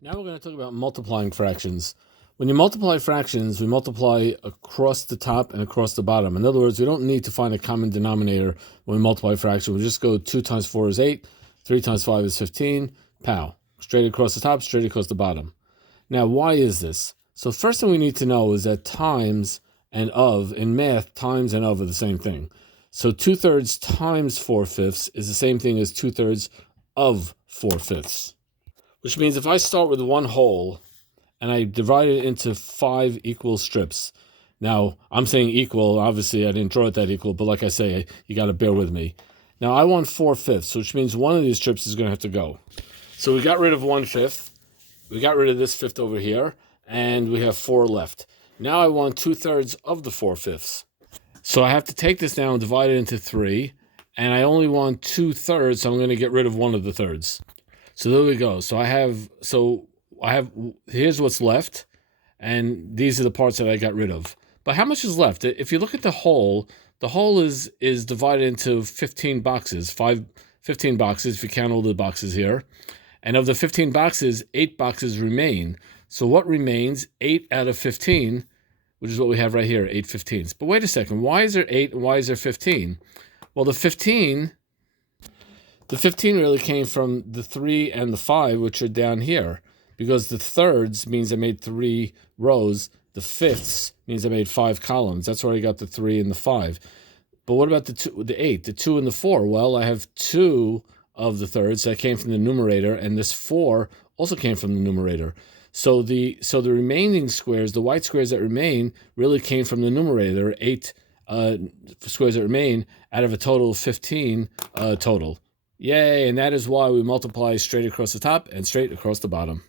Now we're going to talk about multiplying fractions. When you multiply fractions, we multiply across the top and across the bottom. In other words, we don't need to find a common denominator when we multiply fractions. We just go 2 times 4 is 8, 3 times 5 is 15, pow. Straight across the top, straight across the bottom. Now, why is this? So first thing we need to know is that times and of, in math, times and of are the same thing. So 2/3 times 4/5 is the same thing as 2/3 of 4/5. Which means if I start with one whole and I divide it into 5 equal strips. Now, I'm saying equal. Obviously, I didn't draw it that equal, but like I say, you got to bear with me. Now, I want 4/5, which means one of these strips is going to have to go. So we got rid of 1/5. We got rid of this fifth over here, and we have 4 left. Now I want 2/3 of the 4/5. So I have to take this now and divide it into 3, and I only want 2/3, so I'm going to get rid of one of the thirds. So there we go. So I have, here's what's left, and these are the parts that I got rid of. But how much is left? If you look at the whole is divided into 15 boxes, 15 boxes if you count all the boxes here. And of the 15 boxes, 8 boxes remain. So what remains? 8 out of 15, which is what we have right here, 8 15s. But wait a second, why is there 8 and why is there 15? Well, the 15 really came from the 3 and the 5, which are down here, because the thirds means I made 3 rows. The fifths means I made 5 columns. That's where I got the 3 and the 5. But what about the 8, the 2 and the 4? Well, I have 2 of the thirds that came from the numerator, and this 4 also came from the numerator. So the remaining squares, the white squares that remain, really came from the numerator. There are 8 squares that remain out of a total of 15 total. Yay, and that is why we multiply straight across the top and straight across the bottom.